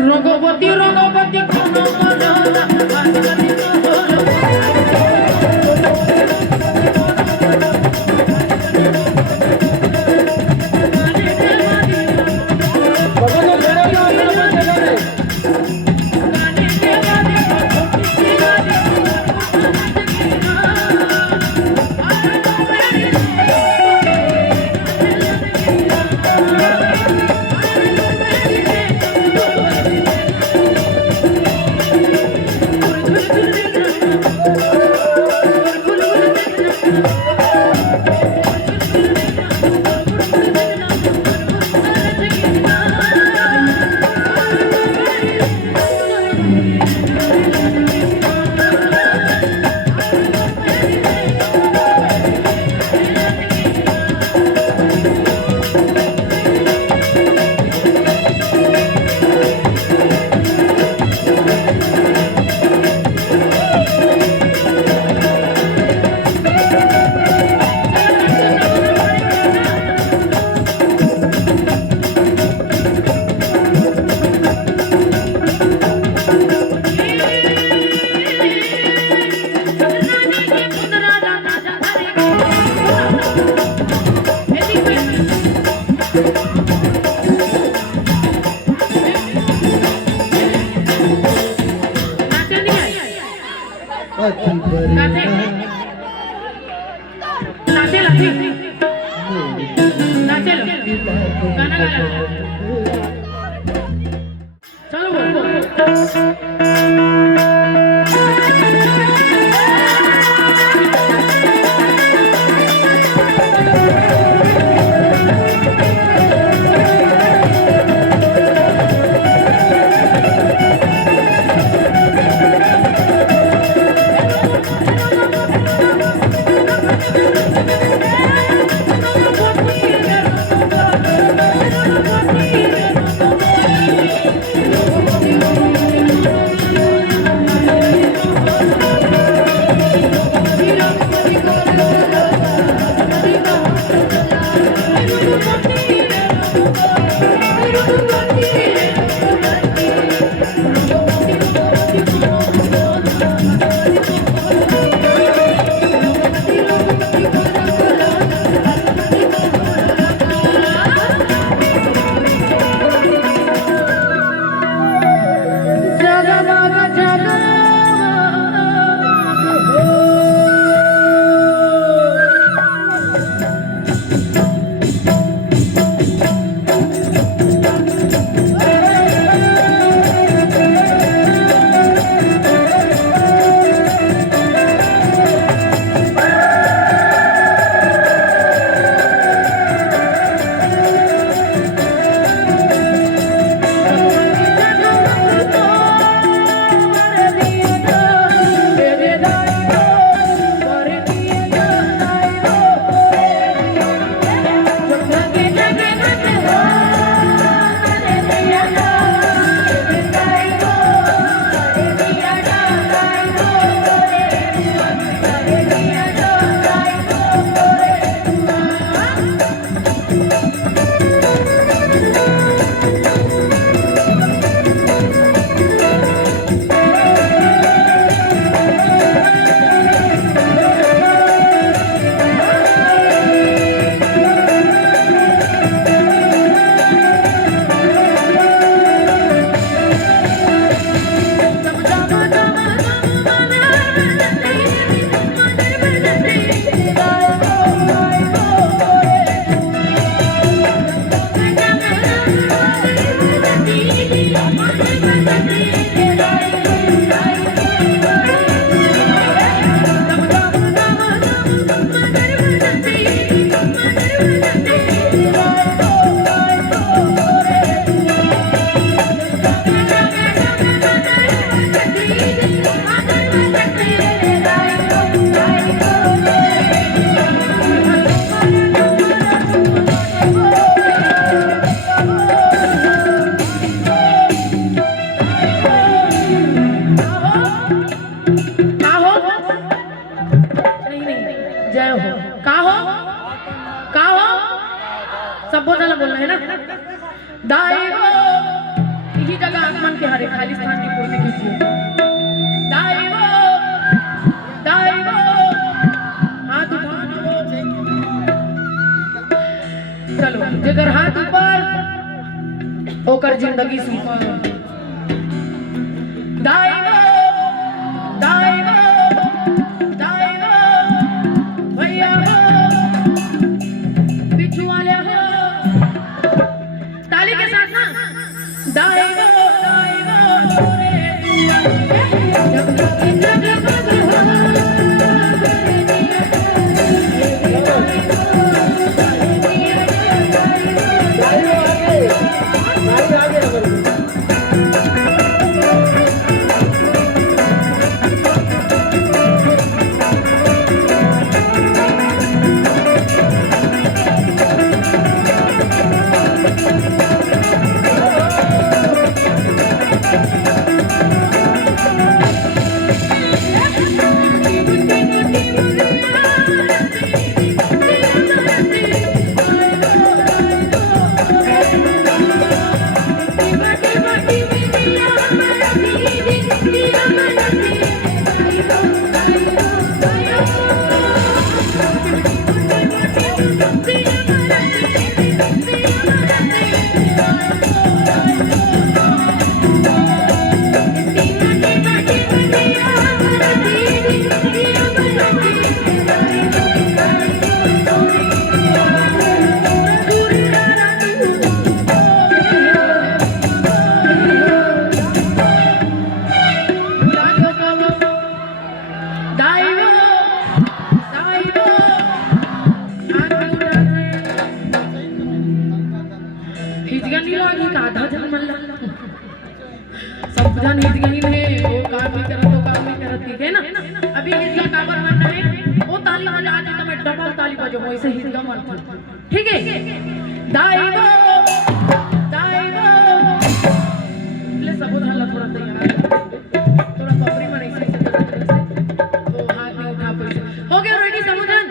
রঘুপতি রঘুপতি हारे खालिस्तान की पूर्ति कीजिए। दाइवो दाइवो हाथ उठाना। चलो जेकर हाथ ऊपर ओकर जिंदगी सुपर। दाइवो दाइवो दाइवो भैया हो बिच्छू वाले हो ताली के साथ ना। दाइवो दाइवो जब जगमग हो अभी हिजला काबर बनना है वो ताली बजा दे तो मैं डबल ताली बजाऊं वैसे हिजला मन ठीक है। दाइवो दाइवो ले सबूत हल्ला थोड़ा तैयार थोड़ा कपड़ी में ऐसे तो हाथ में उठा पैसे हो गया रेडी समझन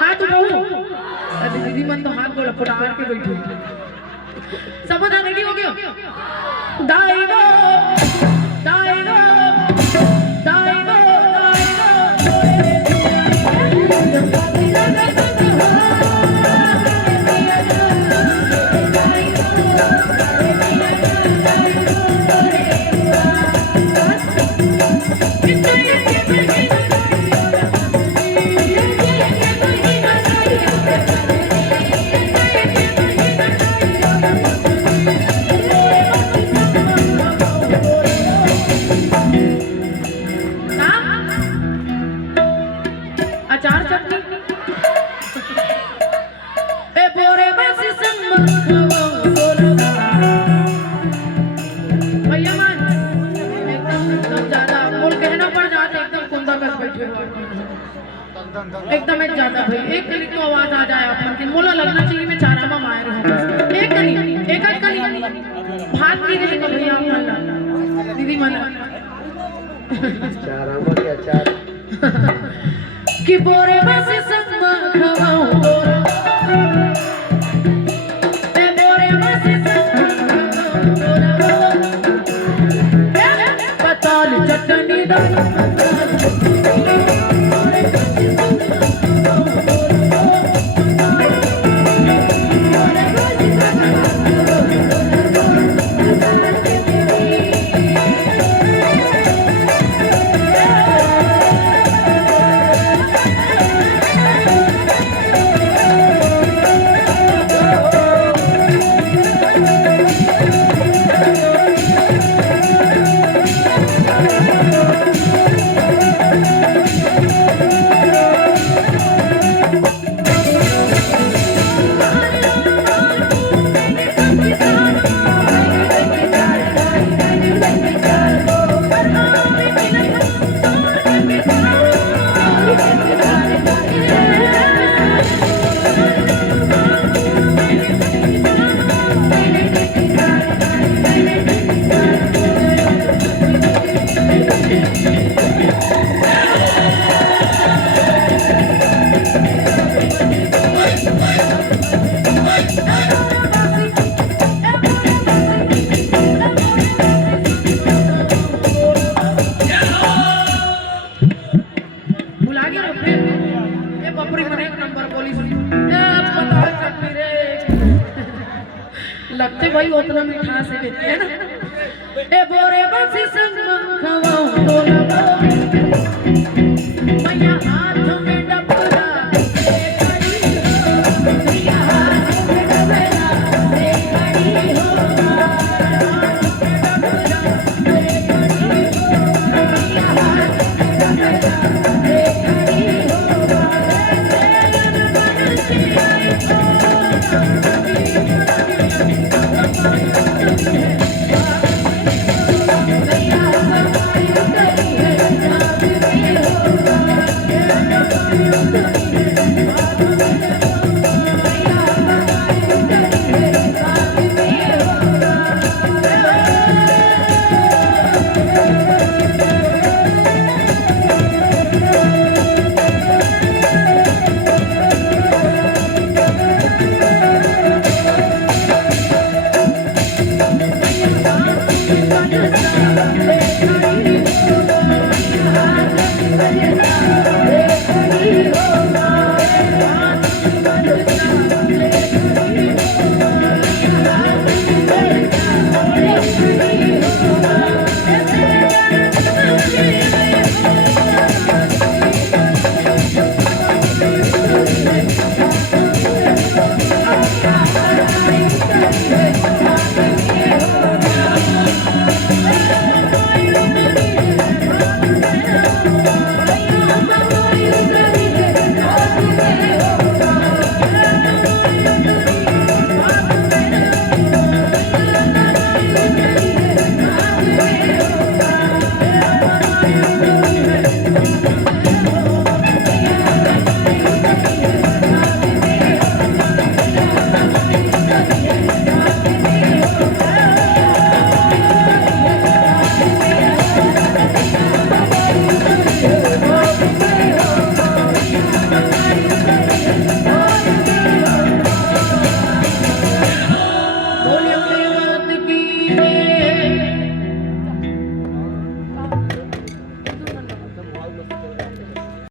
हाथ उठाओ। अरे दीदी मन तो हाथ गोला फटार के बैठे समझन रेडी हो गया। दाइवो दाइवो दाइवो अचार चटनी ए बोरे बस संग भैया मान एकदम ज्यादा बोल कहना पड़ जाता एकदम कुंदा कर बैठे एकदम एक ज्यादा भाई एक कली तो आवाज आ जाए अपन के मोला लगना चाहिए मैं चारामा मार रहा हूं एक कली एक कली भात नहीं रहेगा भैया माना दीदी माना चारामा के अचार कि बोरे बस संग खवाऊं ए बोरे बस संग पताल चटनी दा उतना मिठास है ना। ए बोरे बसी संग खवाऊं तो लबो